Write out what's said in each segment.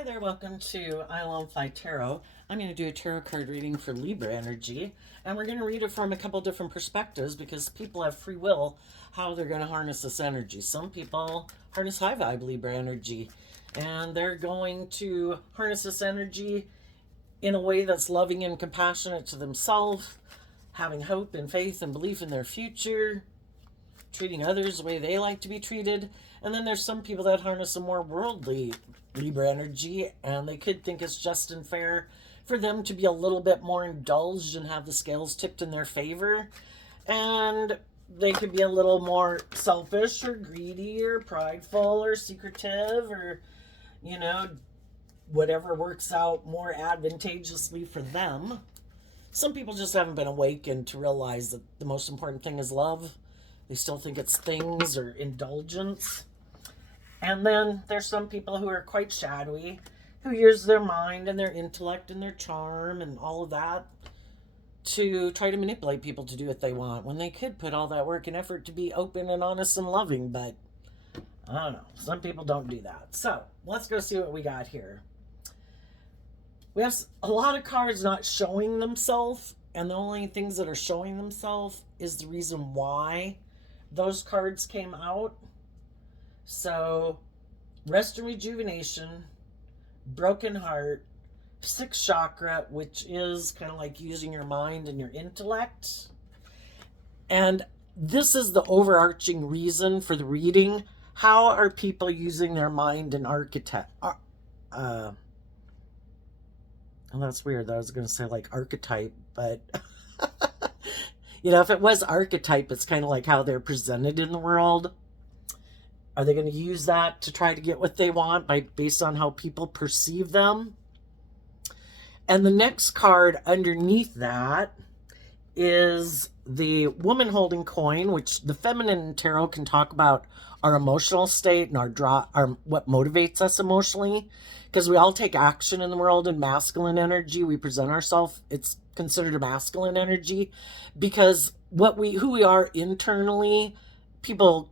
Hi there, welcome to I Love Fly Tarot. I'm going to do a tarot card reading for Libra energy, and we're going to read it from a couple different perspectives because people have free will how they're going to harness this energy. Some people harness high vibe Libra energy, and they're going to harness this energy in a way that's loving and compassionate to themselves, having hope and faith and belief in their future, treating others the way they like to be treated. And then there's some people that harness a more worldly Libra energy, and they could think it's just and fair for them to be a little bit more indulged and have the scales tipped in their favor. And they could be a little more selfish or greedy or prideful or secretive or, whatever works out more advantageously for them. Some people just haven't been awakened to realize that the most important thing is love. They still think it's things or indulgence. And then there's some people who are quite shadowy, who use their mind and their intellect and their charm and all of that to try to manipulate people to do what they want, when they could put all that work and effort to be open and honest and loving. But I don't know, some people don't do that. So let's go see what we got here. We have a lot of cards not showing themselves, and the only things that are showing themselves is the reason why those cards came out. So, rest and rejuvenation, broken heart, sixth chakra, which is kind of like using your mind and your intellect. And this is the overarching reason for the reading. How are people using their mind and architect? Oh, that's weird. I was going to say like archetype, but if it was archetype, it's kind of like how they're presented in the world. Are they going to use that to try to get what they want based on how people perceive them? And the next card underneath that is the woman holding coin, which the feminine tarot can talk about our emotional state and our what motivates us emotionally, because we all take action in the world. In masculine energy, we present ourselves, it's considered a masculine energy, because who we are internally, people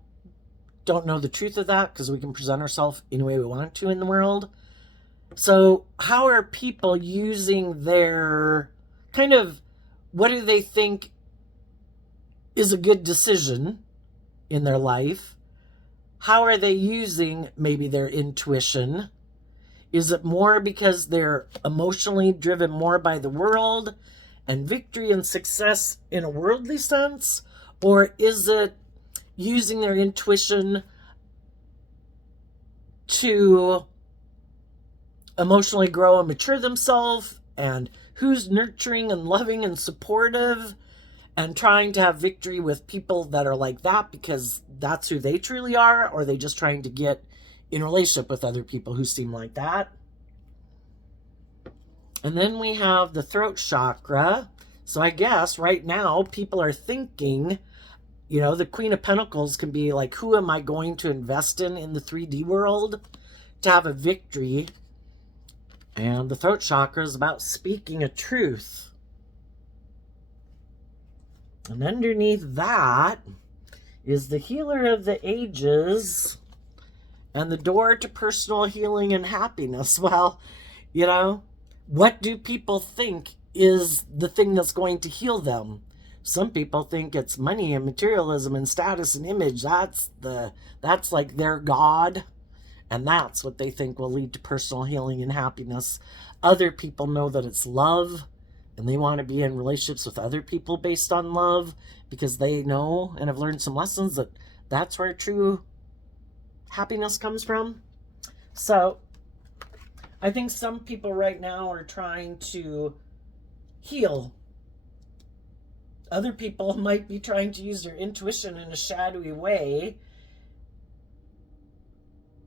don't know the truth of that because we can present ourselves any way we want to in the world. So how are people using their what do they think is a good decision in their life? How are they using maybe their intuition? Is it more because they're emotionally driven more by the world and victory and success in a worldly sense? Or is it using their intuition to emotionally grow and mature themselves, and who's nurturing and loving and supportive and trying to have victory with people that are like that because that's who they truly are? Or are they just trying to get in a relationship with other people who seem like that? And then we have the throat chakra. So I guess right now people are thinking, the Queen of Pentacles can be like, who am I going to invest in the 3D world to have a victory? And the throat chakra is about speaking a truth. And underneath that is the healer of the ages and the door to personal healing and happiness. Well, what do people think is the thing that's going to heal them? Some people think it's money and materialism and status and image. That's like their God, and that's what they think will lead to personal healing and happiness. Other people know that it's love, and they want to be in relationships with other people based on love because they know and have learned some lessons that that's where true happiness comes from. So I think some people right now are trying to heal. Other people might be trying to use their intuition in a shadowy way.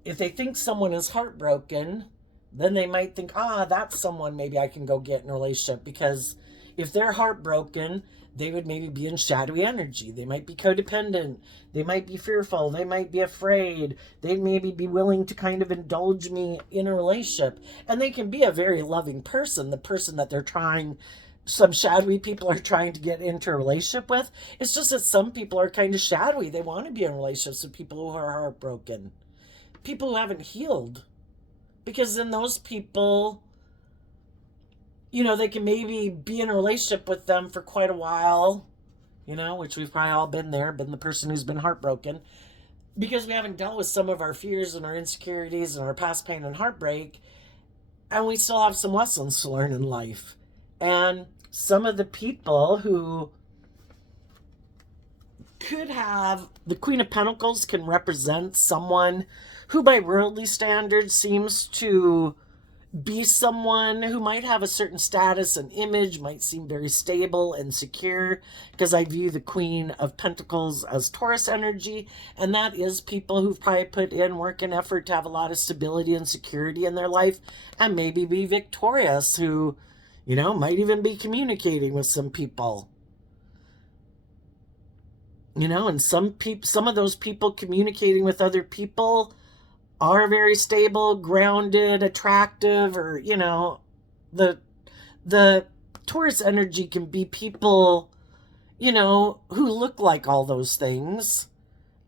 If they think someone is heartbroken, then they might think, that's someone maybe I can go get in a relationship. Because if they're heartbroken, they would maybe be in shadowy energy. They might be codependent. They might be fearful. They might be afraid. They maybe be willing to kind of indulge me in a relationship. And they can be a very loving person, the person that some shadowy people are trying to get into a relationship with. It's just that some people are kind of shadowy. They want to be in relationships with people who are heartbroken, people who haven't healed, Because then those people, you know, they can maybe be in a relationship with them for quite a while, you know, which we've probably all been there, been the person who's been heartbroken, because we haven't dealt with some of our fears and our insecurities and our past pain and heartbreak, and we still have some lessons to learn in life. And some of the people who could have the Queen of Pentacles can represent someone who, by worldly standards, seems to be someone who might have a certain status and image, might seem very stable and secure, because I view the Queen of Pentacles as Taurus energy, and that is people who've probably put in work and effort to have a lot of stability and security in their life, and maybe be victorious, who, you know, might even be communicating with some people. You know, and some of those people communicating with other people are very stable, grounded, attractive, or, you know, the Taurus energy can be people, you know, who look like all those things.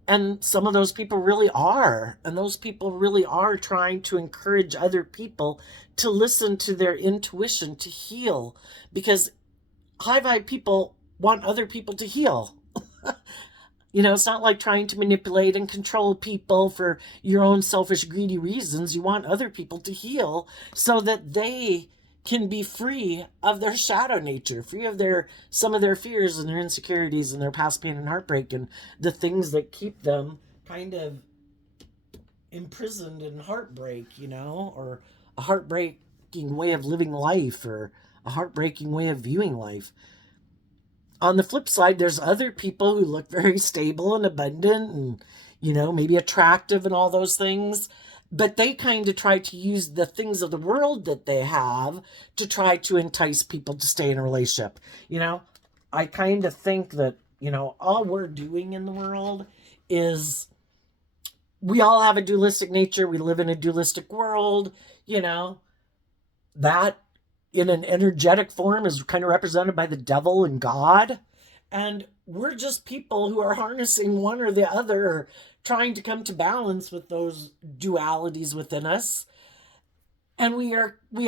And some of those people really are. And those people really are trying to encourage other people to listen to their intuition, to heal. Because high vibe people want other people to heal. You know, it's not like trying to manipulate and control people for your own selfish, greedy reasons. You want other people to heal so that they can be free of their shadow nature, free of some of their fears and their insecurities and their past pain and heartbreak and the things that keep them kind of imprisoned in heartbreak, you know, or a heartbreaking way of living life, or a heartbreaking way of viewing life. On the flip side, there's other people who look very stable and abundant and, you know, maybe attractive and all those things, but they kind of try to use the things of the world that they have to try to entice people to stay in a relationship. You know, I kind of think that, you know, all we're doing in the world is, we all have a dualistic nature. We live in a dualistic world, you know, that in an energetic form is kind of represented by the devil and God. And we're just people who are harnessing one or the other, or trying to come to balance with those dualities within us. And we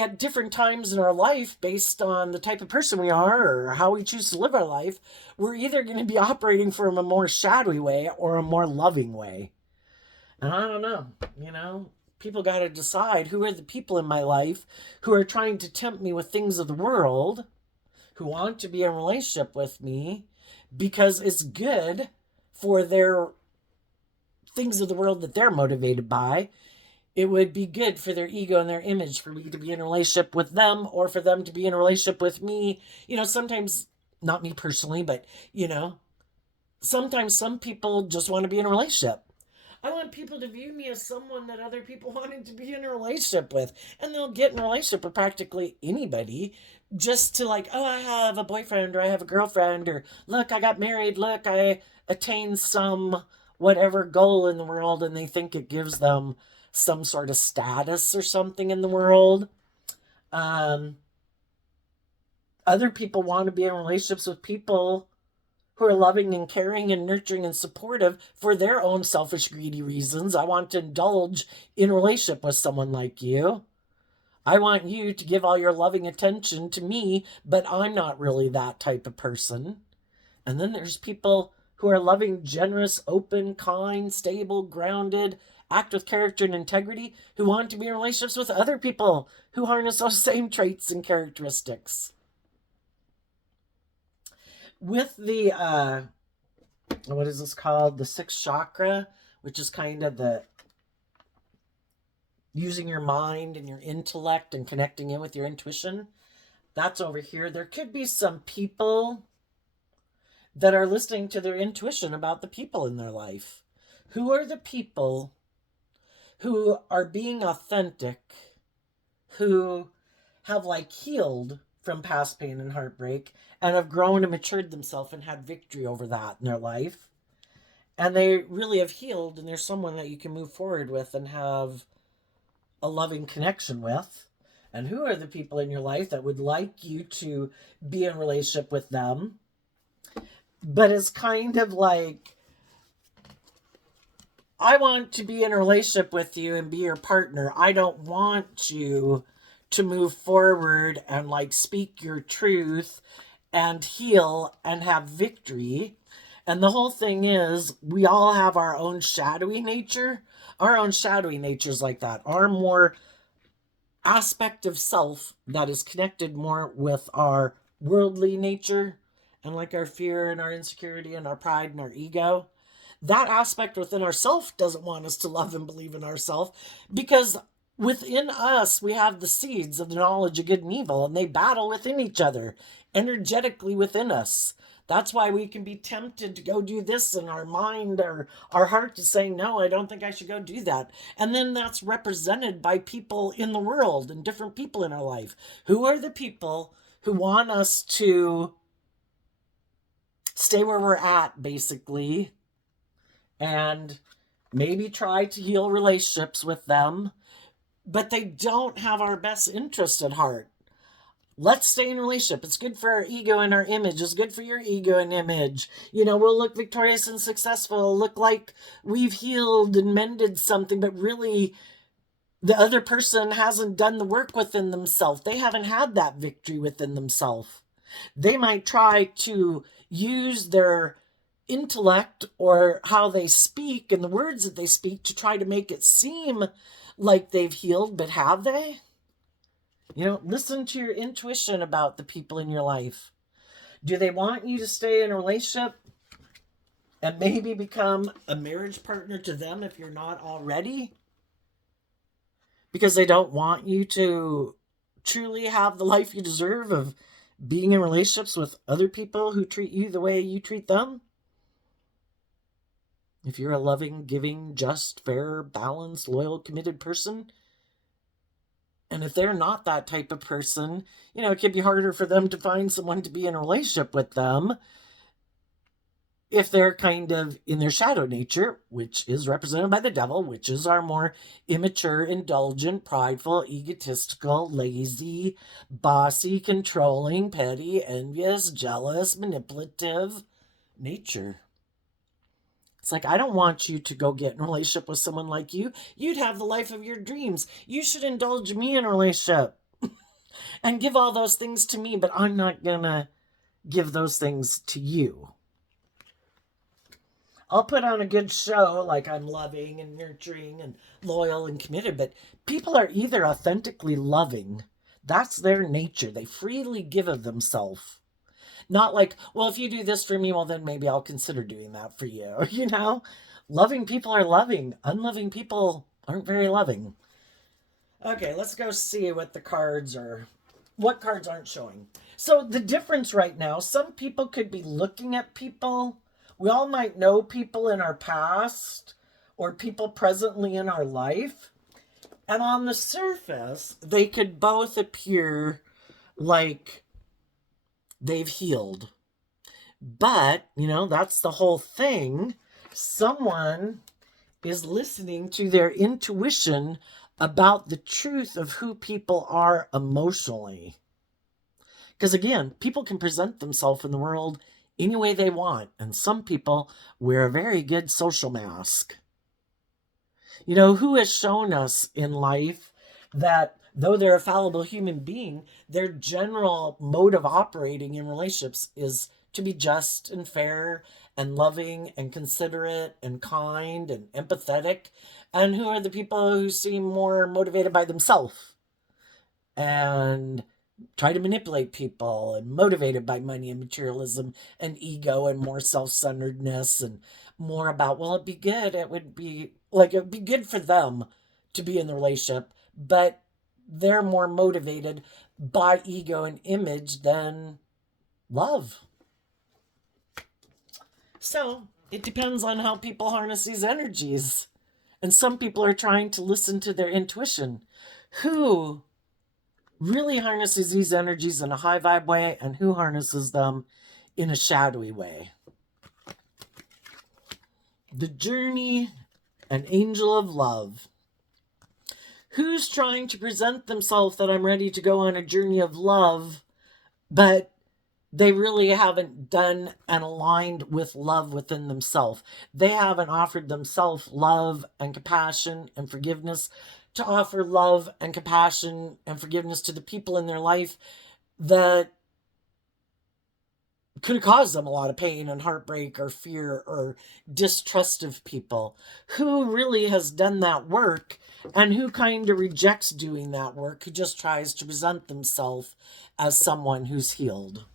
at different times in our life, based on the type of person we are or how we choose to live our life, we're either going to be operating from a more shadowy way or a more loving way. And I don't know, you know, people got to decide who are the people in my life who are trying to tempt me with things of the world, who want to be in a relationship with me because it's good for their things of the world that they're motivated by. It would be good for their ego and their image for me to be in a relationship with them, or for them to be in a relationship with me. You know, sometimes, not me personally, but, you know, sometimes some people just want to be in a relationship. I want people to view me as someone that other people wanted to be in a relationship with. And they'll get in a relationship with practically anybody just to, like, oh, I have a boyfriend, or I have a girlfriend, or look, I got married, look, I attained some whatever goal in the world, and they think it gives them some sort of status or something in the world. Other people want to be in relationships with people who are loving and caring and nurturing and supportive for their own selfish, greedy reasons. I want to indulge in a relationship with someone like you. I want you to give all your loving attention to me, but I'm not really that type of person. And then there's people who are loving, generous, open, kind, stable, grounded, act with character and integrity, who want to be in relationships with other people who harness those same traits and characteristics. With the, what is this called? The sixth chakra, which is kind of the using your mind and your intellect and connecting in with your intuition. That's over here. There could be some people that are listening to their intuition about the people in their life. Who are the people who are being authentic, who have, like, healed from past pain and heartbreak, and have grown and matured themselves and had victory over that in their life. And they really have healed, and there's someone that you can move forward with and have a loving connection with. And who are the people in your life that would like you to be in a relationship with them, but it's kind of like, I want to be in a relationship with you and be your partner. I don't want you to move forward and like speak your truth and heal and have victory. And the whole thing is, we all have our own shadowy nature. Our own shadowy natures like that. Our more aspect of self that is connected more with our worldly nature and like our fear and our insecurity and our pride and our ego. That aspect within ourself doesn't want us to love and believe in ourselves, because within us we have the seeds of the knowledge of good and evil, and they battle within each other energetically within us. That's why we can be tempted to go do this, and our mind or our heart is saying, no, I don't think I should go do that. And then that's represented by people in the world and different people in our life. Who are the people who want us to stay where we're at, basically, and maybe try to heal relationships with them, but they don't have our best interest at heart? Let's stay in a relationship. It's good for our ego and our image. It's good for your ego and image. We'll look victorious and successful, look like we've healed and mended something, but really the other person hasn't done the work within themselves. They haven't had that victory within themselves. They might try to use their intellect or how they speak and the words that they speak to try to make it seem like they've healed, but have they? Listen to your intuition about the people in your life. Do they want you to stay in a relationship and maybe become a marriage partner to them if you're not already? Because they don't want you to truly have the life you deserve of being in relationships with other people who treat you the way you treat them? If you're a loving, giving, just, fair, balanced, loyal, committed person, and if they're not that type of person, it can be harder for them to find someone to be in a relationship with them if they're kind of in their shadow nature, which is represented by the devil, which is our more immature, indulgent, prideful, egotistical, lazy, bossy, controlling, petty, envious, jealous, manipulative nature. It's like, I don't want you to go get in a relationship with someone like you. You'd have the life of your dreams. You should indulge me in a relationship and give all those things to me, but I'm not going to give those things to you. I'll put on a good show like I'm loving and nurturing and loyal and committed, but people are either authentically loving. That's their nature. They freely give of themselves. Not like, well, if you do this for me, well, then maybe I'll consider doing that for you. Loving people are loving. Unloving people aren't very loving. Okay, let's go see what the cards are. What cards aren't showing. So the difference right now, some people could be looking at people. We all might know people in our past or people presently in our life. And on the surface, they could both appear like they've healed. But, that's the whole thing. Someone is listening to their intuition about the truth of who people are emotionally. Because again, people can present themselves in the world any way they want. And some people wear a very good social mask. Who has shown us in life that though they're a fallible human being, their general mode of operating in relationships is to be just and fair and loving and considerate and kind and empathetic? And who are the people who seem more motivated by themselves and try to manipulate people and motivated by money and materialism and ego and more self-centeredness and more about, well, it'd be good. It would be good for them to be in the relationship, but they're more motivated by ego and image than love. So it depends on how people harness these energies. And some people are trying to listen to their intuition. Who really harnesses these energies in a high vibe way and who harnesses them in a shadowy way? The journey, an angel of love. Who's trying to present themselves that I'm ready to go on a journey of love, but they really haven't done and aligned with love within themselves. They haven't offered themselves love and compassion and forgiveness to offer love and compassion and forgiveness to the people in their life that could have caused them a lot of pain and heartbreak or fear or distrust of people. Who really has done that work, and who kind of rejects doing that work, who just tries to present themselves as someone who's healed?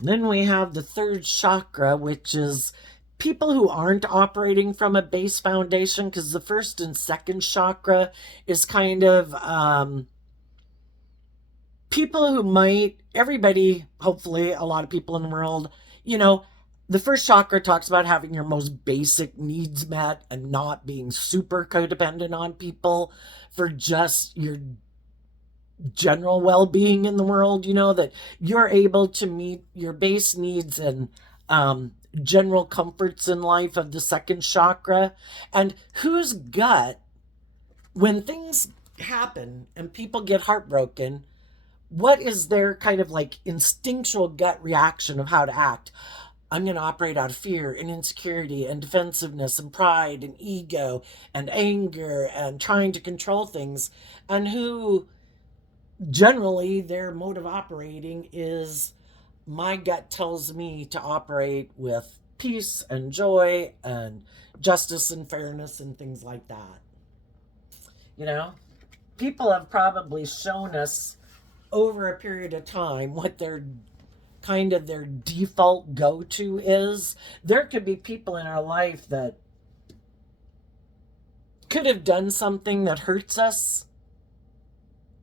Then we have the third chakra, which is people who aren't operating from a base foundation, because the first and second chakra is kind of people who might, everybody, hopefully, a lot of people in the world, the first chakra talks about having your most basic needs met and not being super codependent on people for just your general well-being in the world, that you're able to meet your base needs and general comforts in life of the second chakra. And whose gut, when things happen and people get heartbroken, what is their kind of like instinctual gut reaction of how to act? I'm going to operate out of fear and insecurity and defensiveness and pride and ego and anger and trying to control things. And who generally their mode of operating is, my gut tells me to operate with peace and joy and justice and fairness and things like that. People have probably shown us over a period of time what their default go-to is. There could be people in our life that could have done something that hurts us,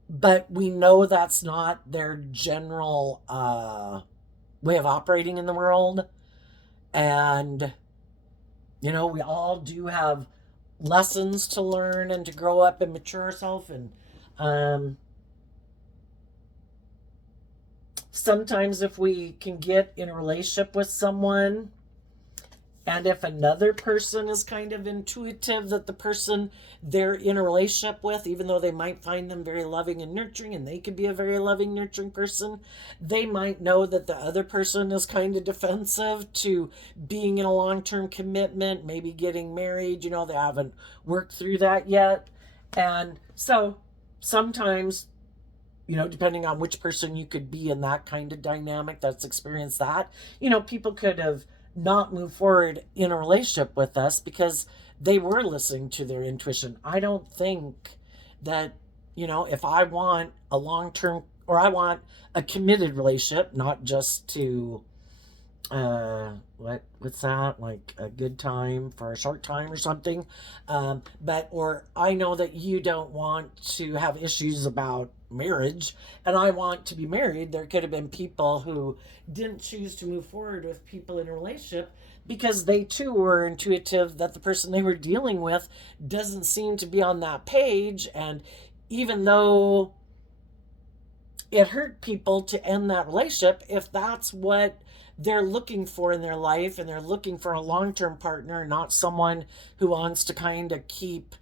but we know that's not their general way of operating in the world. And, we all do have lessons to learn and to grow up and mature ourselves. And sometimes if we can get in a relationship with someone, and if another person is kind of intuitive that the person they're in a relationship with, even though they might find them very loving and nurturing, and they could be a very loving, nurturing person, they might know that the other person is kind of defensive to being in a long-term commitment, maybe getting married. They haven't worked through that yet. And so sometimes, depending on which person you could be in that kind of dynamic that's experienced that, people could have not move forward in a relationship with us because they were listening to their intuition. I don't think that, if I want a long-term, or I want a committed relationship, not just to, what's that? Like a good time for a short time or something. Or I know that you don't want to have issues about marriage and I want to be married. There could have been people who didn't choose to move forward with people in a relationship because they too were intuitive that the person they were dealing with doesn't seem to be on that page. And even though it hurt people to end that relationship, if that's what they're looking for in their life and they're looking for a long-term partner, not someone who wants to kind of keep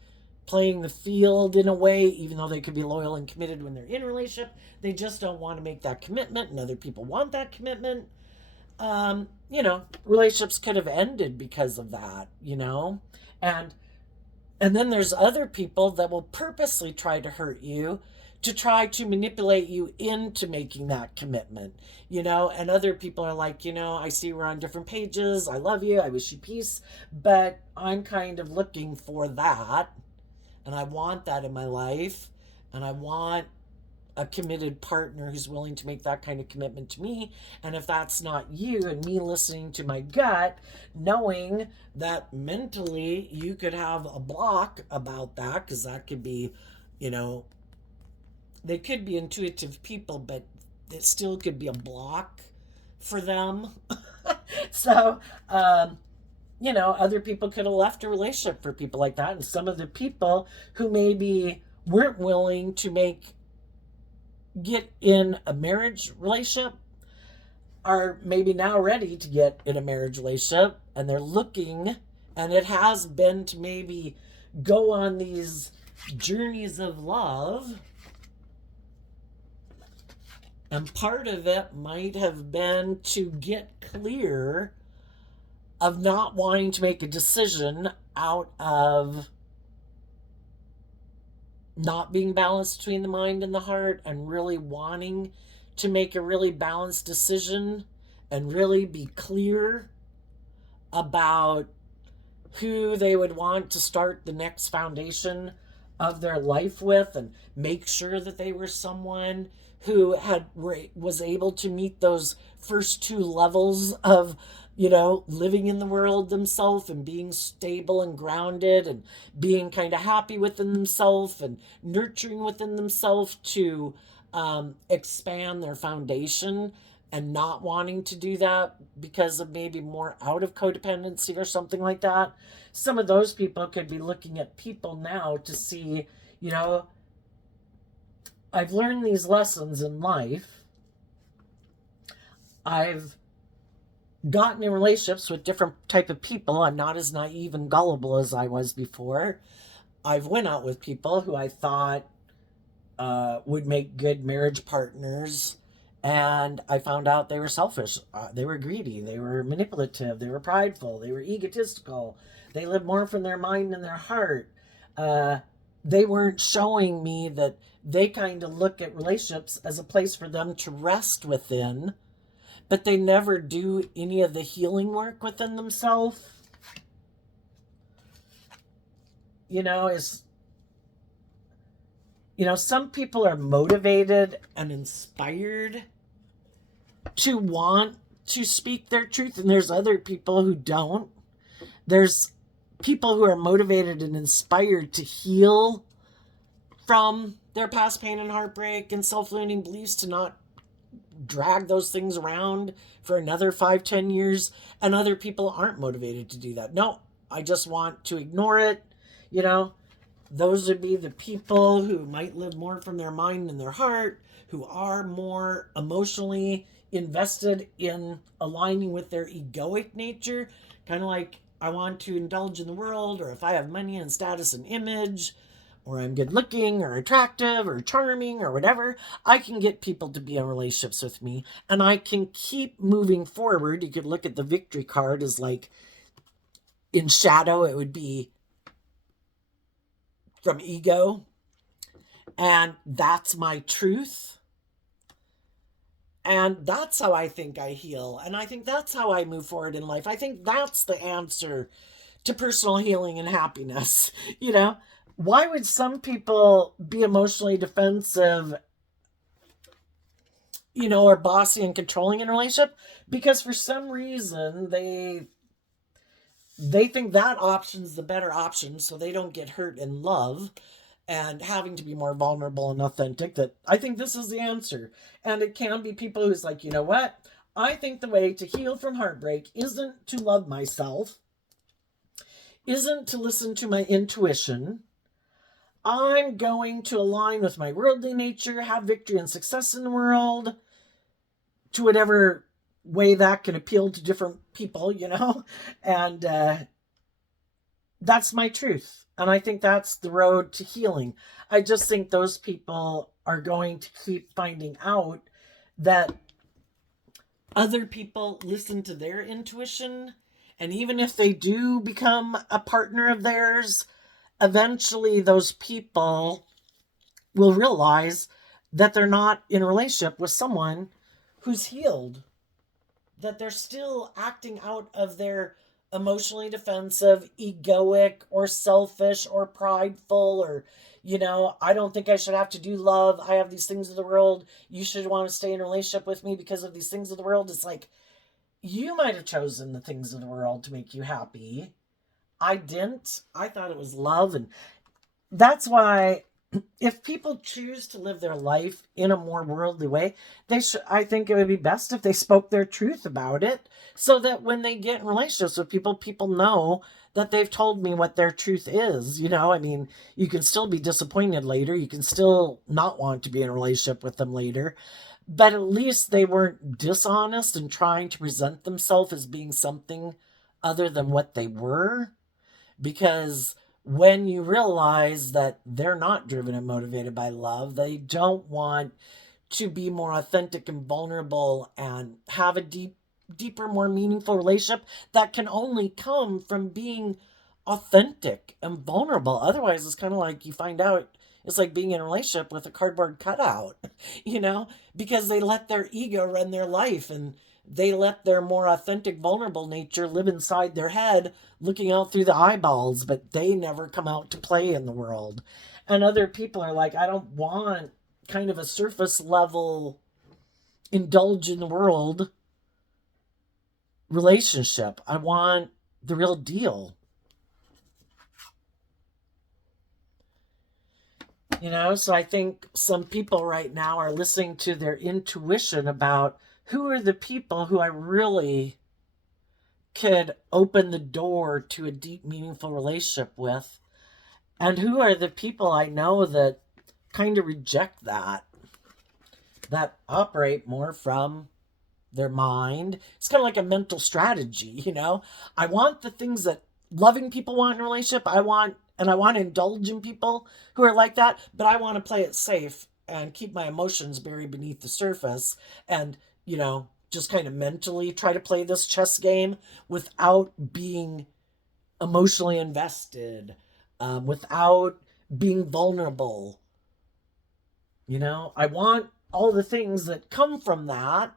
playing the field in a way, even though they could be loyal and committed when they're in a relationship, they just don't want to make that commitment, and other people want that commitment. Relationships could have ended because of that, and then there's other people that will purposely try to hurt you, to try to manipulate you into making that commitment, and other people are like, I see we're on different pages, I love you, I wish you peace, but I'm kind of looking for that. And I want that in my life. And I want a committed partner who's willing to make that kind of commitment to me. And if that's not you, and me listening to my gut, knowing that mentally you could have a block about that, because that could be, they could be intuitive people, but it still could be a block for them. So, other people could have left a relationship for people like that. And some of the people who maybe weren't willing to get in a marriage relationship are maybe now ready to get in a marriage relationship. And they're looking, and it has been to maybe go on these journeys of love And part of it might have been to get clear of not wanting to make a decision out of not being balanced between the mind and the heart, and really wanting to make a really balanced decision and really be clear about who they would want to start the next foundation of their life with, and make sure that they were someone who was able to meet those first two levels of living in the world themselves and being stable and grounded and being kind of happy within themselves and nurturing within themselves to expand their foundation, and not wanting to do that because of maybe more out of codependency or something like that. Some of those people could be looking at people now to see, you know, I've learned these lessons in life. I've gotten in relationships with different type of people. I'm not as naive and gullible as I was before. I've went out with people who I thought would make good marriage partners, and I found out they were selfish. They were greedy. They were manipulative. They were prideful. They were egotistical. They lived more from their mind and their heart. They weren't showing me that they kind of look at relationships as a place for them to rest within, but they never do any of the healing work within themselves. Some people are motivated and inspired to want to speak their truth, and there's other people who don't. There's people who are motivated and inspired to heal from their past pain and heartbreak and self-limiting beliefs, to not drag those things around for another 5-10 years, and other people aren't motivated to do that. No, I just want to ignore it. Those would be the people who might live more from their mind and their heart, who are more emotionally invested in aligning with their egoic nature, kind of like, I want to indulge in the world, or if I have money and status and image, or I'm good looking or attractive or charming or whatever, I can get people to be in relationships with me, and I can keep moving forward. You could look at the victory card as like, in shadow, it would be from ego, and that's my truth, and that's how I think I heal, and I think that's how I move forward in life. I think that's the answer to personal healing and happiness. Why would some people be emotionally defensive, or bossy and controlling in a relationship? Because for some reason they think that option's the better option, so they don't get hurt in love and having to be more vulnerable and authentic. That I think this is the answer. And it can be people who's like, you know what? I think the way to heal from heartbreak isn't to love myself, isn't to listen to my intuition. I'm going to align with my worldly nature, have victory and success in the world, to whatever way that can appeal to different people, and that's my truth. And I think that's the road to healing. I just think those people are going to keep finding out that other people listen to their intuition. And even if they do become a partner of theirs, eventually those people will realize that they're not in a relationship with someone who's healed, that they're still acting out of their emotionally defensive, egoic, or selfish, or prideful, or, I don't think I should have to do love. I have these things of the world. You should want to stay in a relationship with me because of these things of the world. It's like, you might have chosen the things of the world to make you happy. I didn't. I thought it was love. And that's why, if people choose to live their life in a more worldly way, I think it would be best if they spoke their truth about it, so that when they get in relationships with people know that they've told me what their truth is. You can still be disappointed later. You can still not want to be in a relationship with them later, but at least they weren't dishonest and trying to present themselves as being something other than what they were. Because when you realize that they're not driven and motivated by love, they don't want to be more authentic and vulnerable and have a deeper, more meaningful relationship that can only come from being authentic and vulnerable. Otherwise, it's kind of like you find out it's like being in a relationship with a cardboard cutout, you know, because they let their ego run their life and they let their more authentic, vulnerable nature live inside their head, looking out through the eyeballs, but they never come out to play in the world. And other people are like, I don't want kind of a surface level, indulge in the world relationship. I want the real deal. You know, so I think some people right now are listening to their intuition about who are the people who I really could open the door to a deep, meaningful relationship with, and who are the people I know that kind of reject that operate more from their mind. It's kind of like a mental strategy, you know? I want the things that loving people want in a relationship. I want to indulge in people who are like that, but I want to play it safe and keep my emotions buried beneath the surface and, you know, just kind of mentally try to play this chess game without being emotionally invested, without being vulnerable. You know, I want all the things that come from that,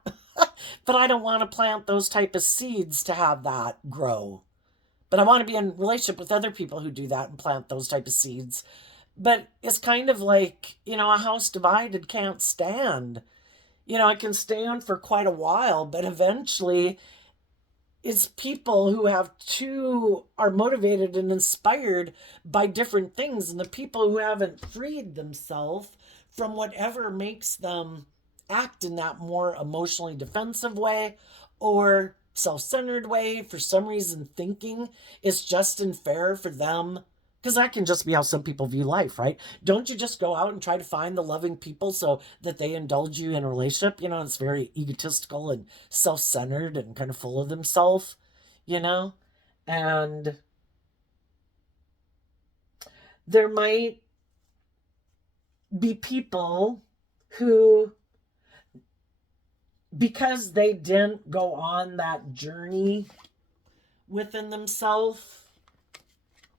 but I don't want to plant those type of seeds to have that grow. But I want to be in relationship with other people who do that and plant those type of seeds. But it's kind of like, you know, a house divided can't stand. You know, it can stand for quite a while, but eventually it's people who are motivated and inspired by different things, and the people who haven't freed themselves from whatever makes them act in that more emotionally defensive way or self-centered way, for some reason thinking it's just and fair for them, because that can just be how some people view life, right? Don't you just go out and try to find the loving people so that they indulge you in a relationship? You know, it's very egotistical and self-centered and kind of full of themselves, you know? And there might be people who, because they didn't go on that journey within themselves,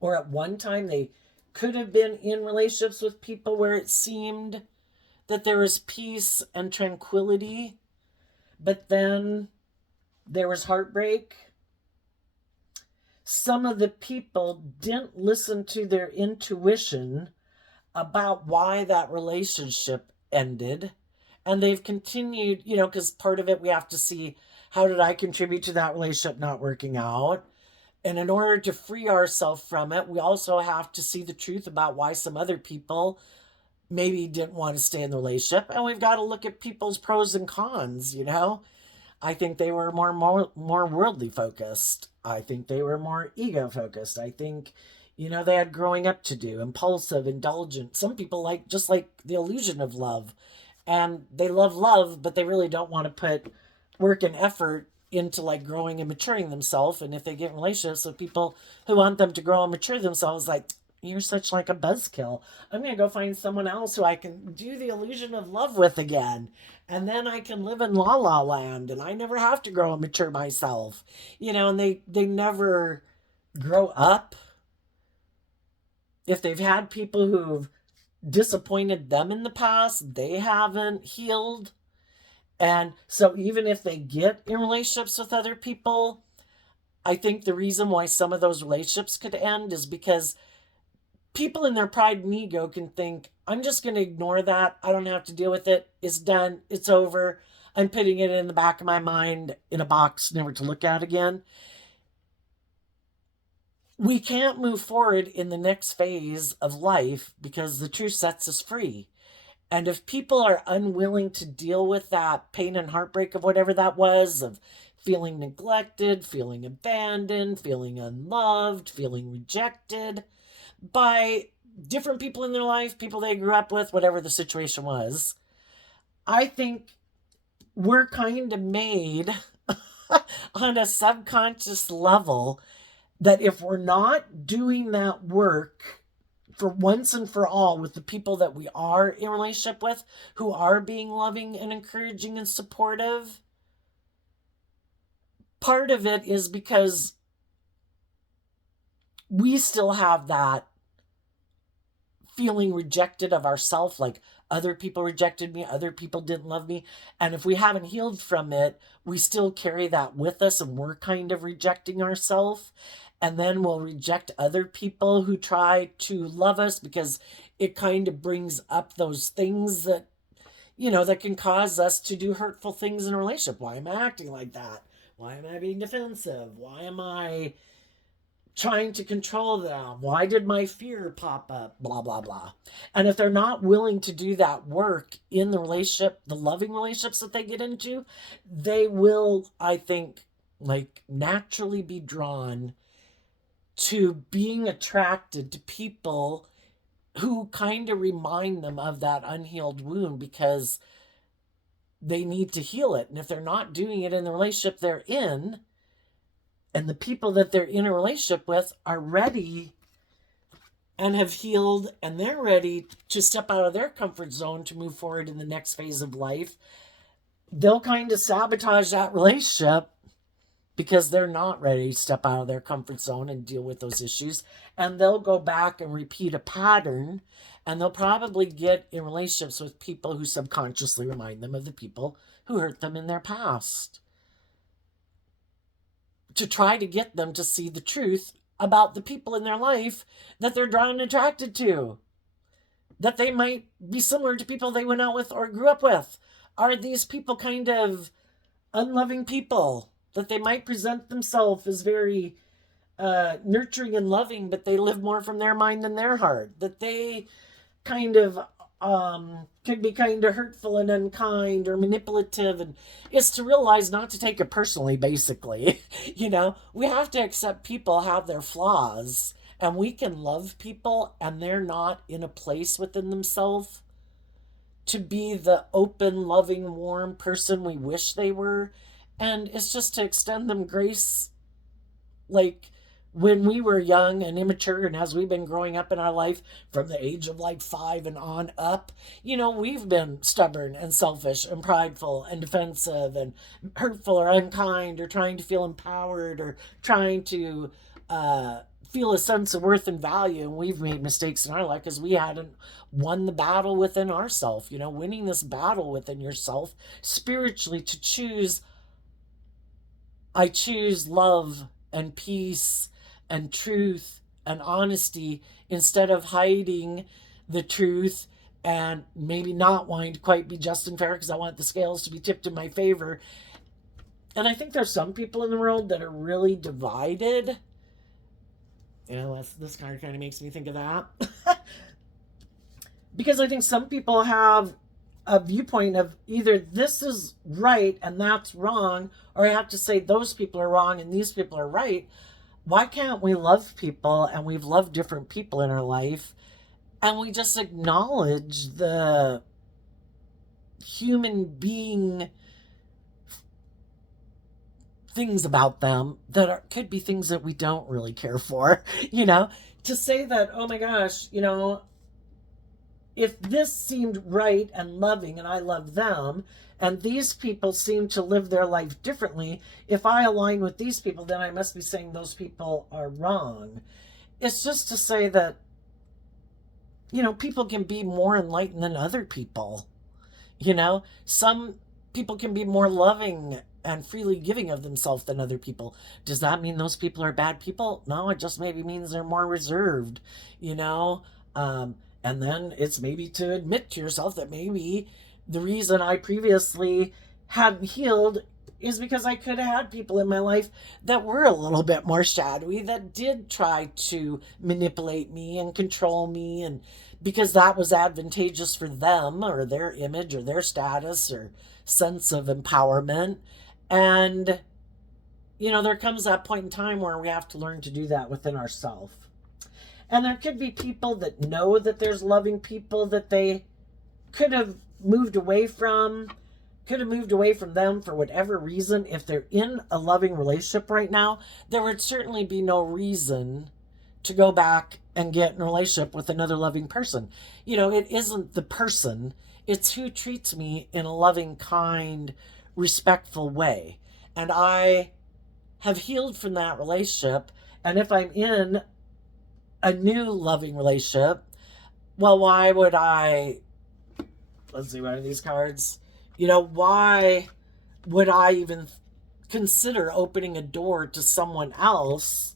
or at one time they could have been in relationships with people where it seemed that there was peace and tranquility, but then there was heartbreak. Some of the people didn't listen to their intuition about why that relationship ended. And they've continued, you know, because part of it we have to see, how did I contribute to that relationship not working out? And in order to free ourselves from it, we also have to see the truth about why some other people maybe didn't want to stay in the relationship. And we've got to look at people's pros and cons, you know? I think they were more worldly focused. I think they were more ego focused. I think, you know, they had growing up to do, impulsive, indulgent. Some people just like the illusion of love. And they love, but they really don't want to put work and effort into like growing and maturing themselves. And if they get in relationships with people who want them to grow and mature themselves, like, you're such like a buzzkill. I'm going to go find someone else who I can do the illusion of love with again. And then I can live in la la land and I never have to grow and mature myself. You know, and they never grow up. If they've had people who've disappointed them in the past, they haven't healed. And so even if they get in relationships with other people, I think the reason why some of those relationships could end is because people in their pride and ego can think, I'm just going to ignore that. I don't have to deal with it. It's done. It's over. I'm putting it in the back of my mind in a box, never to look at again. We can't move forward in the next phase of life because the truth sets us free. And if people are unwilling to deal with that pain and heartbreak of whatever that was, of feeling neglected, feeling abandoned, feeling unloved, feeling rejected by different people in their life, people they grew up with, whatever the situation was, I think we're kind of made on a subconscious level that if we're not doing that work for once and for all with the people that we are in relationship with, who are being loving and encouraging and supportive. Part of it is because we still have that feeling rejected of ourselves, like other people rejected me, other people didn't love me. And if we haven't healed from it, we still carry that with us, and we're kind of rejecting ourselves. And then we'll reject other people who try to love us, because it kind of brings up those things that, that can cause us to do hurtful things in a relationship. Why am I acting like that? Why am I being defensive? Why am I trying to control them? Why did my fear pop up? Blah, blah, blah. And if they're not willing to do that work in the relationship, the loving relationships that they get into, they will, I think, like naturally be drawn to being attracted to people who kind of remind them of that unhealed wound, because they need to heal it. And if they're not doing it in the relationship they're in, and the people that they're in a relationship with are ready and have healed, and they're ready to step out of their comfort zone to move forward in the next phase of life, they'll kind of sabotage that relationship because they're not ready to step out of their comfort zone and deal with those issues. And they'll go back and repeat a pattern, and they'll probably get in relationships with people who subconsciously remind them of the people who hurt them in their past, to try to get them to see the truth about the people in their life that they're drawn and attracted to, that they might be similar to people they went out with or grew up with. Are these people kind of unloving people, that they might present themselves as very nurturing and loving, but they live more from their mind than their heart, that they kind of could be kind of hurtful and unkind or manipulative? And it's to realize not to take it personally, basically. We have to accept people have their flaws, and we can love people and they're not in a place within themselves to be the open, loving, warm person we wish they were. And it's just to extend them grace. Like when we were young and immature, and as we've been growing up in our life from the age of like 5 and on up, we've been stubborn and selfish and prideful and defensive and hurtful or unkind, or trying to feel empowered, or trying to feel a sense of worth and value. And we've made mistakes in our life because we hadn't won the battle within ourselves. Winning this battle within yourself spiritually, to choose, I choose love and peace and truth and honesty, instead of hiding the truth and maybe not wanting to quite be just and fair because I want the scales to be tipped in my favor. And I think there's some people in the world that are really divided. This card kind of makes me think of that. Because I think some people have a viewpoint of either this is right and that's wrong, or I have to say those people are wrong and these people are right. Why can't we love people, and we've loved different people in our life, and we just acknowledge the human being things about them that could be things that we don't really care for, to say that, oh my gosh, if this seemed right and loving and I love them, and these people seem to live their life differently, if I align with these people, then I must be saying those people are wrong. It's just to say that, people can be more enlightened than other people. Some people can be more loving and freely giving of themselves than other people. Does that mean those people are bad people? No, it just maybe means they're more reserved, and then it's maybe to admit to yourself that maybe the reason I previously hadn't healed is because I could have had people in my life that were a little bit more shadowy, that did try to manipulate me and control me, and because that was advantageous for them or their image or their status or sense of empowerment. And, there comes that point in time where we have to learn to do that within ourselves. And there could be people that know that there's loving people that they could have moved away from them for whatever reason. If they're in a loving relationship right now, there would certainly be no reason to go back and get in a relationship with another loving person. It isn't the person, it's who treats me in a loving, kind, respectful way. And I have healed from that relationship. And if I'm in a new loving relationship, well, why would I? Let's see, one of these cards. Why would I even consider opening a door to someone else,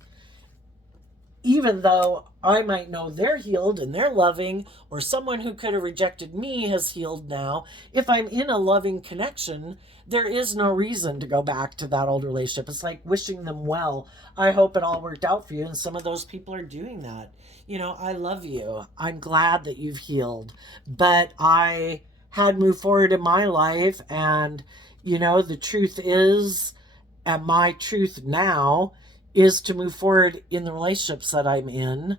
even though I might know they're healed and they're loving, or someone who could have rejected me has healed now? If I'm in a loving connection, there is no reason to go back to that old relationship. It's like wishing them well. I hope it all worked out for you. And some of those people are doing that. I love you. I'm glad that you've healed. But I had moved forward in my life. And, the truth is, and my truth now is to move forward in the relationships that I'm in.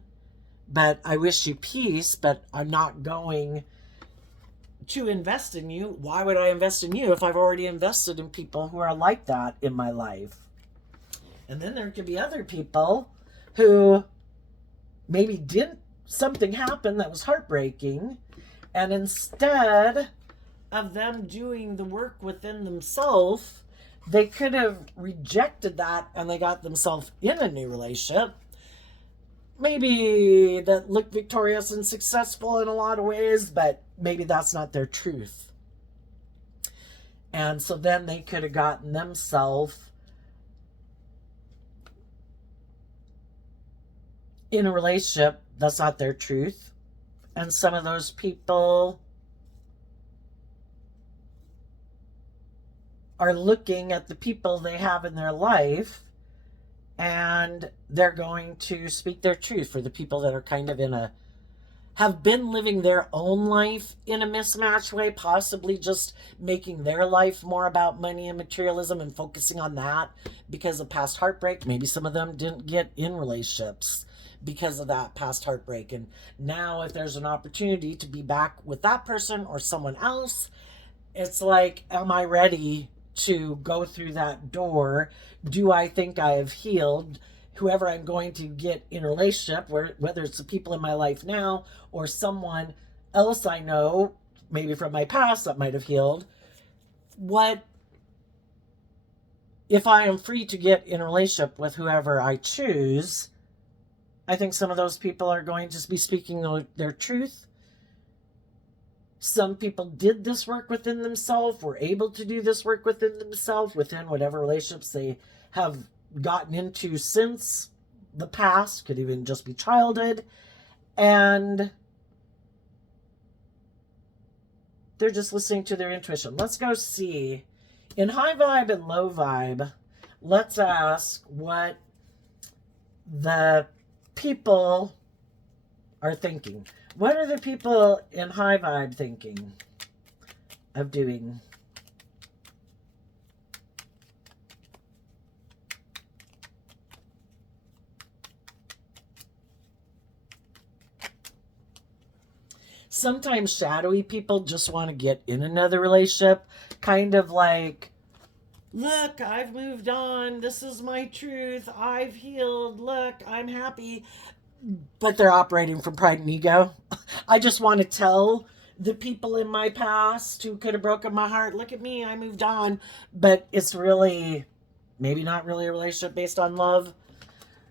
But I wish you peace, but I'm not going to invest in you. Why would I invest in you if I've already invested in people who are like that in my life? And then there could be other people who maybe didn't, something happen that was heartbreaking, and instead of them doing the work within themselves, they could have rejected that and they got themselves in a new relationship, maybe that looked victorious and successful in a lot of ways, but maybe that's not their truth. And so then they could have gotten themselves in a relationship that's not their truth. And some of those people are looking at the people they have in their life, and they're going to speak their truth for the people that are kind of have been living their own life in a mismatched way, possibly just making their life more about money and materialism and focusing on that because of past heartbreak. Maybe some of them didn't get in relationships because of that past heartbreak. And now if there's an opportunity to be back with that person or someone else, it's like, am I ready to go through that door? Do I think I have healed whoever I'm going to get in a relationship, whether it's the people in my life now or someone else I know, maybe from my past that might have healed? What if I am free to get in a relationship with whoever I choose? I think some of those people are going to be speaking their truth. Some people did this work within themselves, were able to do this work within themselves, within whatever relationships they have gotten into since the past, could even just be childhood, and they're just listening to their intuition. Let's go see, in high vibe and low vibe, let's ask what the people are thinking. What are the people in high vibe thinking of doing? Sometimes shadowy people just want to get in another relationship, kind of like, look, I've moved on. This is my truth. I've healed. Look, I'm happy. But they're operating from pride and ego. I just want to tell the people in my past who could have broken my heart, look at me, I moved on. But it's really, maybe not really a relationship based on love.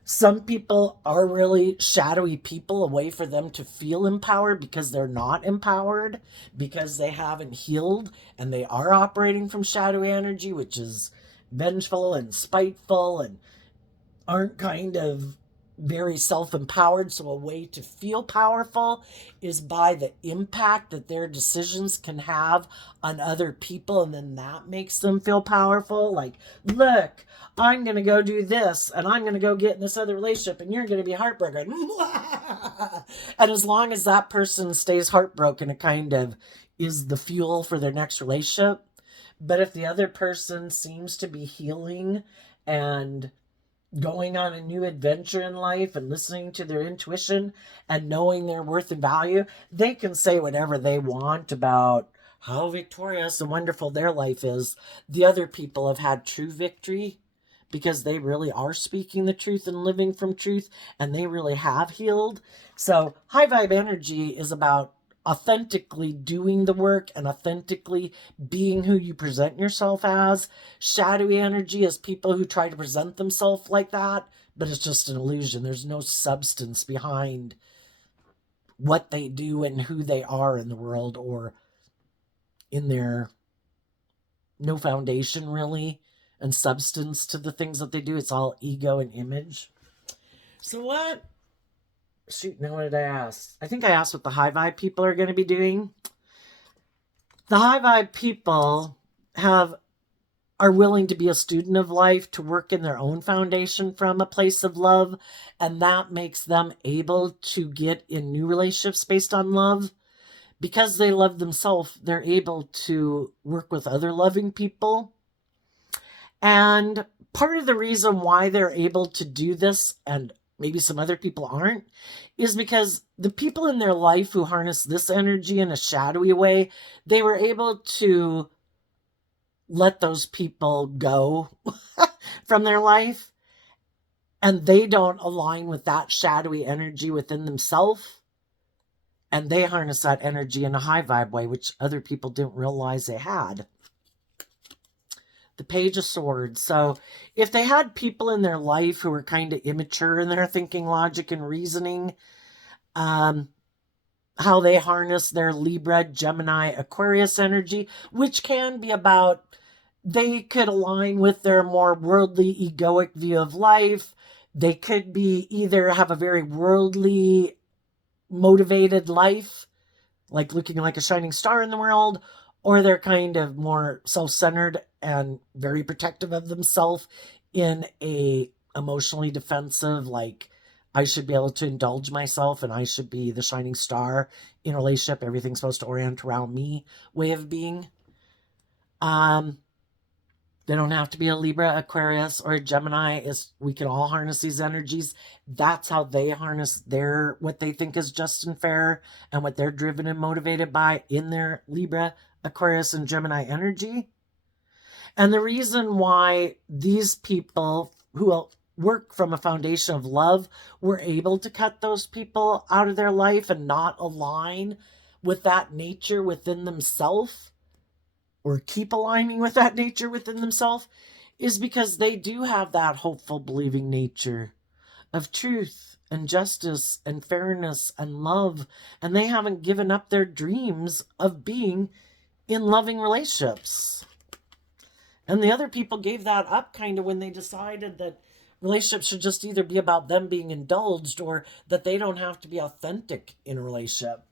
Some people are really shadowy people, a way for them to feel empowered because they're not empowered, because they haven't healed, and they are operating from shadowy energy, which is vengeful and spiteful and aren't kind of very self-empowered. So a way to feel powerful is by the impact that their decisions can have on other people, and then that makes them feel powerful. Like, look, I'm going to go do this, and I'm going to go get in this other relationship, and you're going to be heartbroken. And as long as that person stays heartbroken, it kind of is the fuel for their next relationship. But if the other person seems to be healing and going on a new adventure in life and listening to their intuition and knowing their worth and value, they can say whatever they want about how victorious and wonderful their life is. The other people have had true victory because they really are speaking the truth and living from truth, and they really have healed. So high vibe energy is about authentically doing the work and authentically being who you present yourself as. Shadowy energy is people who try to present themselves like that, but it's just an illusion. There's no substance behind what they do and who they are in the world, or in their no foundation really and substance to the things that they do. It's all ego and image. So what? Shoot, now what did I ask? I think I asked what the high vibe people are going to be doing. The high vibe people are willing to be a student of life, to work in their own foundation from a place of love, and that makes them able to get in new relationships based on love. Because they love themselves, they're able to work with other loving people. And part of the reason why they're able to do this, and maybe some other people aren't, is because the people in their life who harness this energy in a shadowy way, they were able to let those people go from their life, and they don't align with that shadowy energy within themselves. And they harness that energy in a high vibe way, which other people didn't realize they had. The Page of Swords. So if they had people in their life who were kind of immature in their thinking, logic, and reasoning, how they harness their Libra, Gemini, Aquarius energy, which can be about, they could align with their more worldly, egoic view of life. They could be either have a very worldly, motivated life, like looking like a shining star in the world, or they're kind of more self-centered and very protective of themselves in a emotionally defensive, like I should be able to indulge myself and I should be the shining star in a relationship. Everything's supposed to orient around me way of being. They don't have to be a Libra, Aquarius, or a Gemini. We can all harness these energies. That's how they harness what they think is just and fair, and what they're driven and motivated by in their Libra, Aquarius, and Gemini energy. And the reason why these people who work from a foundation of love were able to cut those people out of their life and not align with that nature within themselves, or keep aligning with that nature within themselves, is because they do have that hopeful, believing nature of truth and justice and fairness and love, and they haven't given up their dreams of being in loving relationships. And the other people gave that up kind of when they decided that relationships should just either be about them being indulged, or that they don't have to be authentic in a relationship.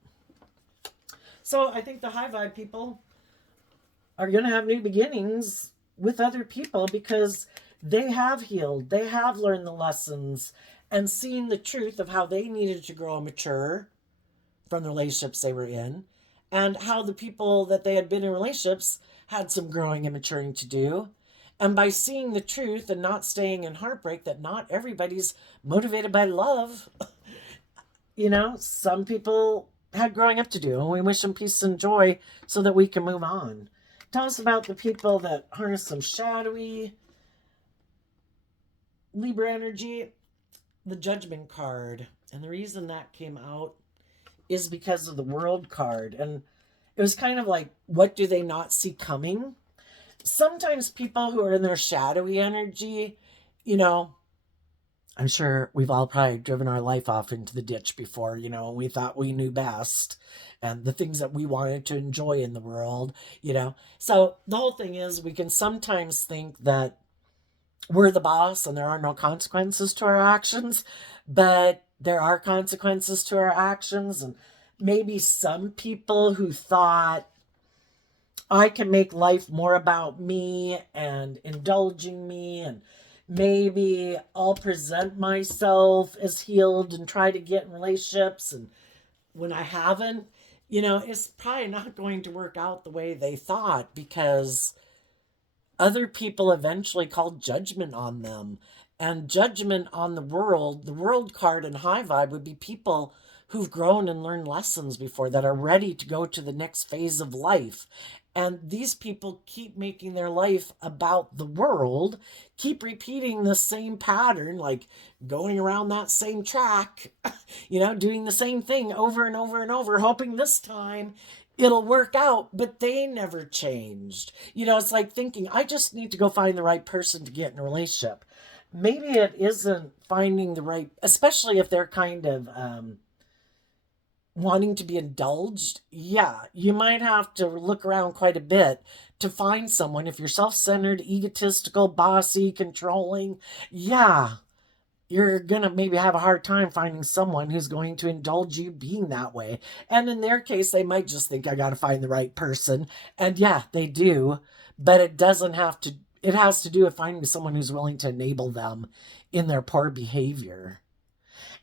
So I think the high vibe people are going to have new beginnings with other people, because they have healed, they have learned the lessons and seen the truth of how they needed to grow and mature from the relationships they were in, and how the people that they had been in relationships had some growing and maturing to do. And by seeing the truth and not staying in heartbreak, that not everybody's motivated by love. Some people had growing up to do, and we wish them peace and joy so that we can move on. Tell us about the people that harness some shadowy Libra energy. The Judgment card. And the reason that came out is because of the World card. And it was kind of like, what do they not see coming? Sometimes people who are in their shadowy energy, I'm sure we've all probably driven our life off into the ditch before, and we thought we knew best, and the things that we wanted to enjoy in the world, So the whole thing is, we can sometimes think that we're the boss and there are no consequences to our actions, but there are consequences to our actions. And maybe some people who thought, I can make life more about me and indulging me, and maybe I'll present myself as healed and try to get in relationships, and when I haven't, it's probably not going to work out the way they thought, because other people eventually called judgment on them. And judgment on the World card and high vibe would be people who've grown and learned lessons before, that are ready to go to the next phase of life. And these people keep making their life about the world, keep repeating the same pattern, like going around that same track, doing the same thing over and over and over, hoping this time it'll work out, but they never changed. It's like thinking, I just need to go find the right person to get in a relationship. Maybe it isn't finding the right, especially if they're kind of wanting to be indulged. Yeah, you might have to look around quite a bit to find someone. If you're self-centered, egotistical, bossy, controlling, yeah, you're gonna maybe have a hard time finding someone who's going to indulge you being that way. And in their case, they might just think, I gotta find the right person. And yeah, they do, but it doesn't have to. It has to do with finding someone who's willing to enable them in their poor behavior.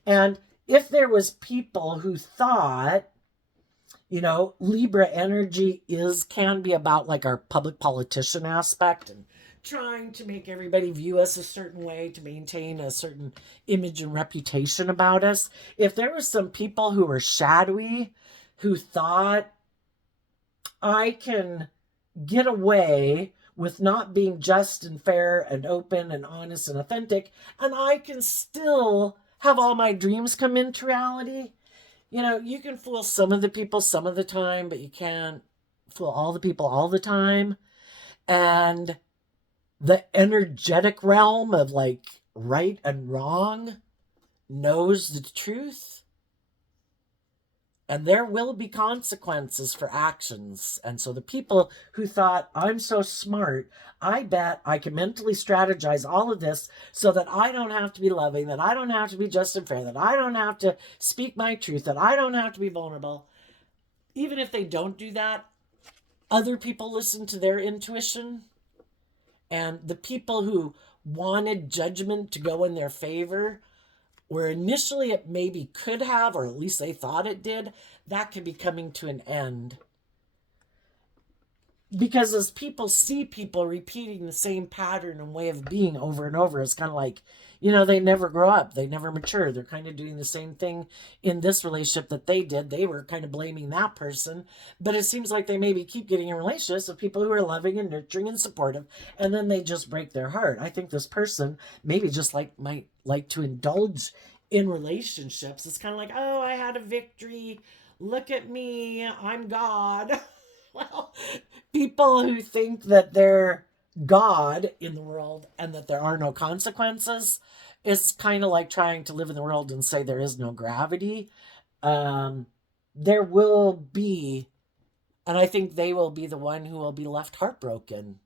And if there was people who thought, Libra energy can be about like our public politician aspect and trying to make everybody view us a certain way to maintain a certain image and reputation about us. If there were some people who were shadowy, who thought, I can get away with not being just and fair and open and honest and authentic, and I can still have all my dreams come into reality. You can fool some of the people some of the time, but you can't fool all the people all the time. And the energetic realm of like right and wrong knows the truth. And there will be consequences for actions. And so the people who thought, I'm so smart, I bet I can mentally strategize all of this so that I don't have to be loving, that I don't have to be just and fair, that I don't have to speak my truth, that I don't have to be vulnerable. Even if they don't do that, other people listen to their intuition. And the people who wanted judgment to go in their favor, where initially it maybe could have, or at least they thought it did, that could be coming to an end. Because as people see people repeating the same pattern and way of being over and over, it's kind of like, they never grow up. They never mature. They're kind of doing the same thing in this relationship that they did. They were kind of blaming that person. But it seems like they maybe keep getting in relationships with people who are loving and nurturing and supportive, and then they just break their heart. I think this person maybe just might like to indulge in relationships. It's kind of like, oh, I had a victory. Look at me. I'm God. Well, people who think that they're God in the world and that there are no consequences, it's kind of like trying to live in the world and say there is no gravity. There will be, and I think they will be the one who will be left heartbroken.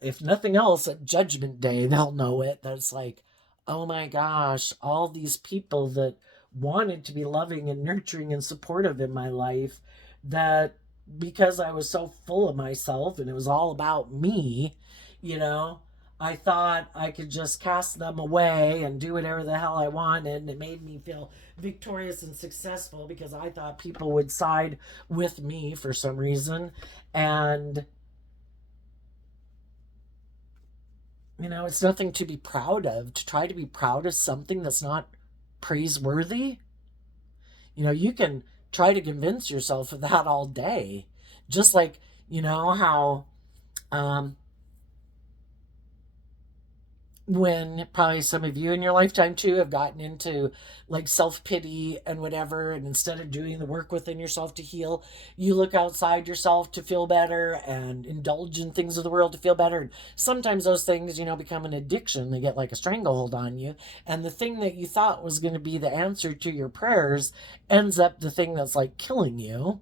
If nothing else, at Judgment Day, they'll know it. That's like, oh my gosh, all these people that wanted to be loving and nurturing and supportive in my life, that because I was so full of myself and it was all about me, I thought I could just cast them away and do whatever the hell I wanted. And it made me feel victorious and successful because I thought people would side with me for some reason. And it's nothing to be proud of. To try to be proud of something that's not praiseworthy. You can try to convince yourself of that all day. Just like, how when probably some of you in your lifetime too have gotten into like self-pity and whatever, and instead of doing the work within yourself to heal, you look outside yourself to feel better and indulge in things of the world to feel better. And sometimes those things, become an addiction. They get like a stranglehold on you, and the thing that you thought was going to be the answer to your prayers ends up the thing that's like killing you.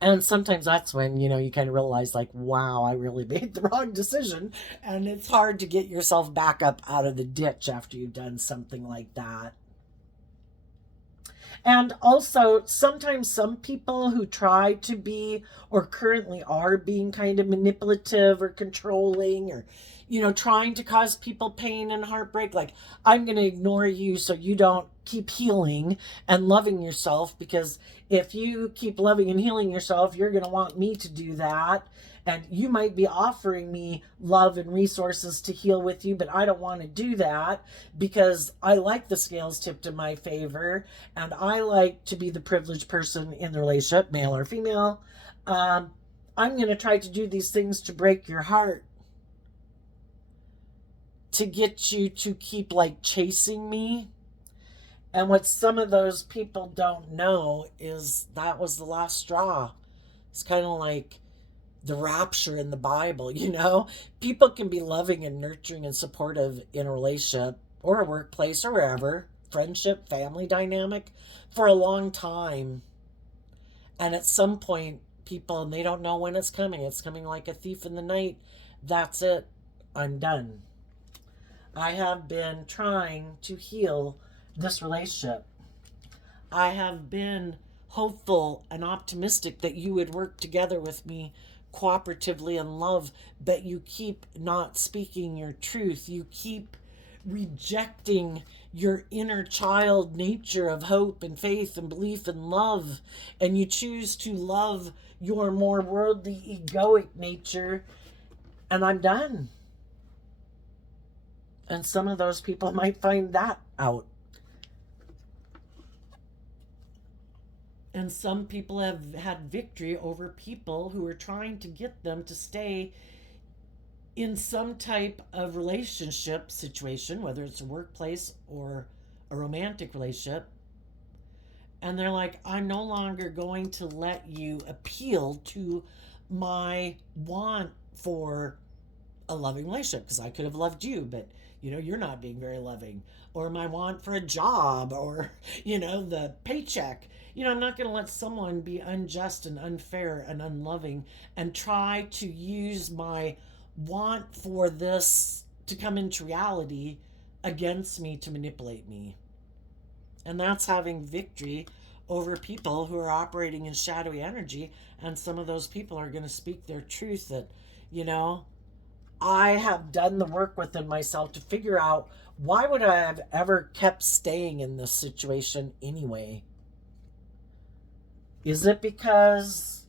And sometimes that's when, you kind of realize like, wow, I really made the wrong decision. And it's hard to get yourself back up out of the ditch after you've done something like that. And also, sometimes some people who try to be or currently are being kind of manipulative or controlling or, trying to cause people pain and heartbreak. Like, I'm going to ignore you so you don't keep healing and loving yourself, because if you keep loving and healing yourself, you're going to want me to do that. And you might be offering me love and resources to heal with you, but I don't want to do that because I like the scales tipped in my favor and I like to be the privileged person in the relationship, male or female. I'm going to try to do these things to break your heart, to get you to keep like chasing me. And what some of those people don't know is that was the last straw. It's kind of like the rapture in the Bible, you know? People can be loving and nurturing and supportive in a relationship or a workplace or wherever, friendship, family dynamic, for a long time. And at some point, people, and they don't know when it's coming like a thief in the night. That's it. I'm done. I have been trying to heal this relationship. I have been hopeful and optimistic that you would work together with me cooperatively in love, but you keep not speaking your truth. You keep rejecting your inner child nature of hope and faith and belief and love, and you choose to love your more worldly, egoic nature, and I'm done. And some of those people might find that out. And some people have had victory over people who are trying to get them to stay in some type of relationship situation, whether it's a workplace or a romantic relationship. And they're like, I'm no longer going to let you appeal to my want for a loving relationship because I could have loved you, but you're not being very loving, or my want for a job, or the paycheck. I'm not going to let someone be unjust and unfair and unloving and try to use my want for this to come into reality against me to manipulate me. And that's having victory over people who are operating in shadowy energy. And some of those people are going to speak their truth that, I have done the work within myself to figure out, why would I have ever kept staying in this situation anyway? Is it because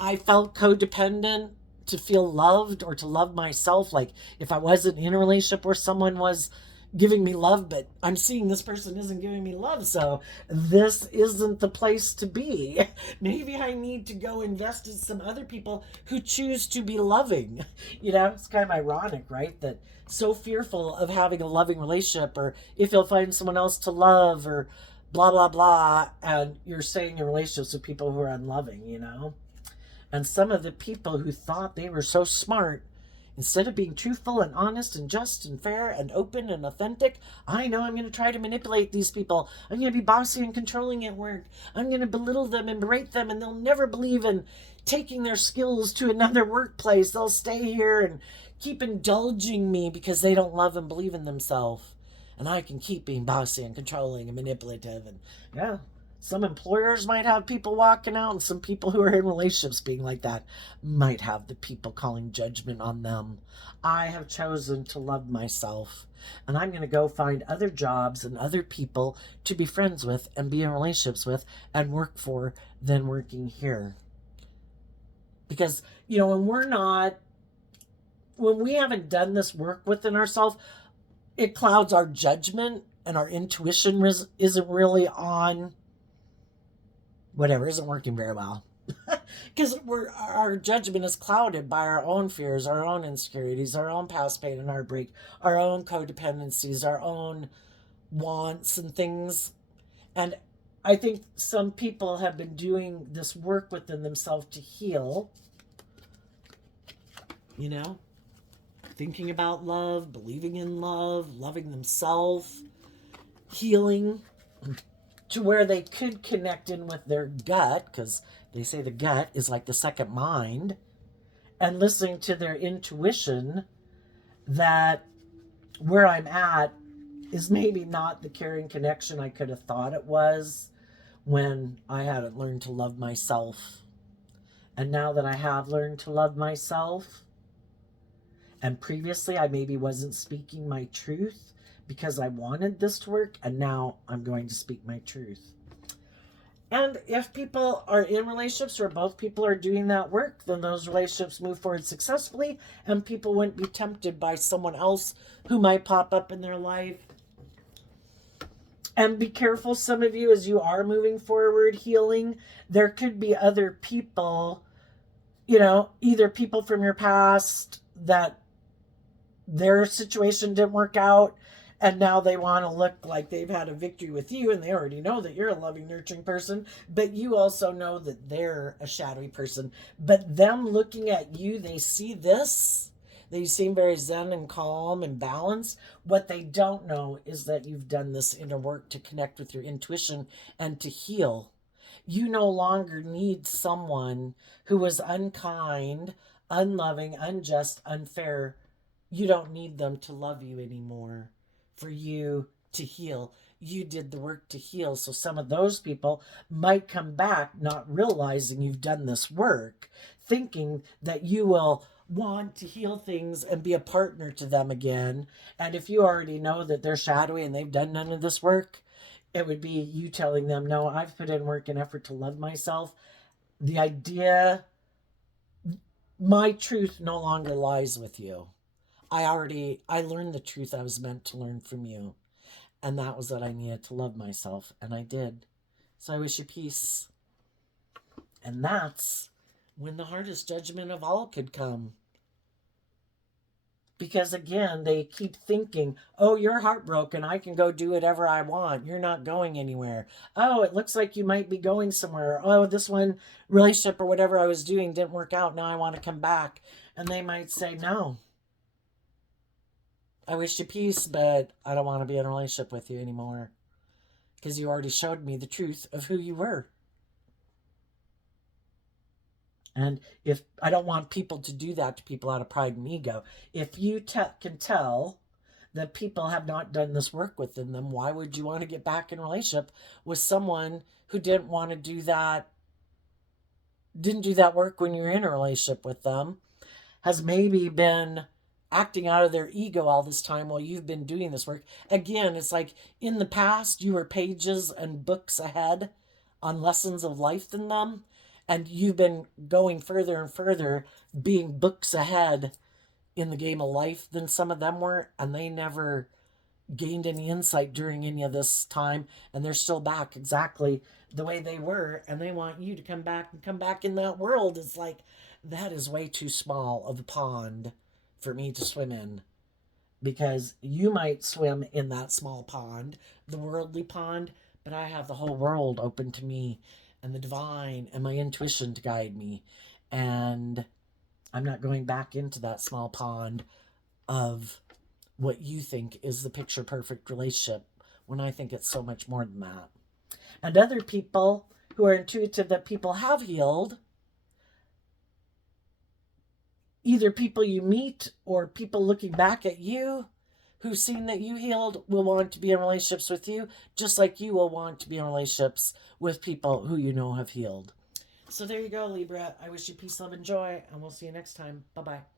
I felt codependent to feel loved or to love myself? Like if I wasn't in a relationship where someone was giving me love, but I'm seeing this person isn't giving me love, so this isn't the place to be. Maybe I need to go invest in some other people who choose to be loving. It's kind of ironic, right? That so fearful of having a loving relationship, or if you'll find someone else to love, or blah blah blah, and you're staying in relationships with people who are unloving. And some of the people who thought they were so smart, instead of being truthful and honest and just and fair and open and authentic, I know I'm going to try to manipulate these people. I'm going to be bossy and controlling at work. I'm going to belittle them and berate them, and they'll never believe in taking their skills to another workplace. They'll stay here and keep indulging me because they don't love and believe in themselves. And I can keep being bossy and controlling and manipulative. And yeah, some employers might have people walking out, and some people who are in relationships being like that might have the people calling judgment on them. I have chosen to love myself, and I'm going to go find other jobs and other people to be friends with and be in relationships with and work for than working here. Because, when we haven't done this work within ourselves, it clouds our judgment, and our intuition isn't really on. Whatever, isn't working very well. Because our judgment is clouded by our own fears, our own insecurities, our own past pain and heartbreak, our own codependencies, our own wants and things. And I think some people have been doing this work within themselves to heal. Thinking about love, believing in love, loving themselves, healing, to where they could connect in with their gut, because they say the gut is like the second mind, and listening to their intuition that where I'm at is maybe not the caring connection I could have thought it was when I hadn't learned to love myself. And now that I have learned to love myself, and previously I maybe wasn't speaking my truth because I wanted this to work, and now I'm going to speak my truth. And if people are in relationships where both people are doing that work, then those relationships move forward successfully, and people wouldn't be tempted by someone else who might pop up in their life. And be careful, some of you, as you are moving forward healing, there could be other people, either people from your past that their situation didn't work out, and now they want to look like they've had a victory with you, and they already know that you're a loving, nurturing person, but you also know that they're a shadowy person. But them looking at you, they see this. They seem very zen and calm and balanced. What they don't know is that you've done this inner work to connect with your intuition and to heal. You no longer need someone who was unkind, unloving, unjust, unfair. You don't need them to love you anymore for you to heal. You did the work to heal. So some of those people might come back not realizing you've done this work, thinking that you will want to heal things and be a partner to them again. And if you already know that they're shadowy and they've done none of this work, it would be you telling them, no, I've put in work and effort to love myself. The idea, my truth no longer lies with you. I learned the truth I was meant to learn from you. And that was that I needed to love myself. And I did. So I wish you peace. And that's when the hardest judgment of all could come. Because again, they keep thinking, oh, you're heartbroken. I can go do whatever I want. You're not going anywhere. Oh, it looks like you might be going somewhere. Oh, this one relationship or whatever I was doing didn't work out. Now I want to come back. And they might say, no. I wish you peace, but I don't want to be in a relationship with you anymore. Because you already showed me the truth of who you were. And if I don't want people to do that to people out of pride and ego, if you can tell that people have not done this work within them, why would you want to get back in a relationship with someone who didn't want to do that, didn't do that work when you were in a relationship with them, has maybe been acting out of their ego all this time while you've been doing this work. Again, it's like in the past, you were pages and books ahead on lessons of life than them. And you've been going further and further, being books ahead in the game of life than some of them were. And they never gained any insight during any of this time. And they're still back exactly the way they were. And they want you to come back in that world. It's like, that is way too small of a pond for me to swim in. Because you might swim in that small pond, the worldly pond, but I have the whole world open to me and the divine and my intuition to guide me. And I'm not going back into that small pond of what you think is the picture perfect relationship when I think it's so much more than that. And other people who are intuitive that people have healed, either people you meet or people looking back at you who've seen that you healed, will want to be in relationships with you, just like you will want to be in relationships with people who you know have healed. So there you go, Libra. I wish you peace, love, and joy, and we'll see you next time. Bye-bye.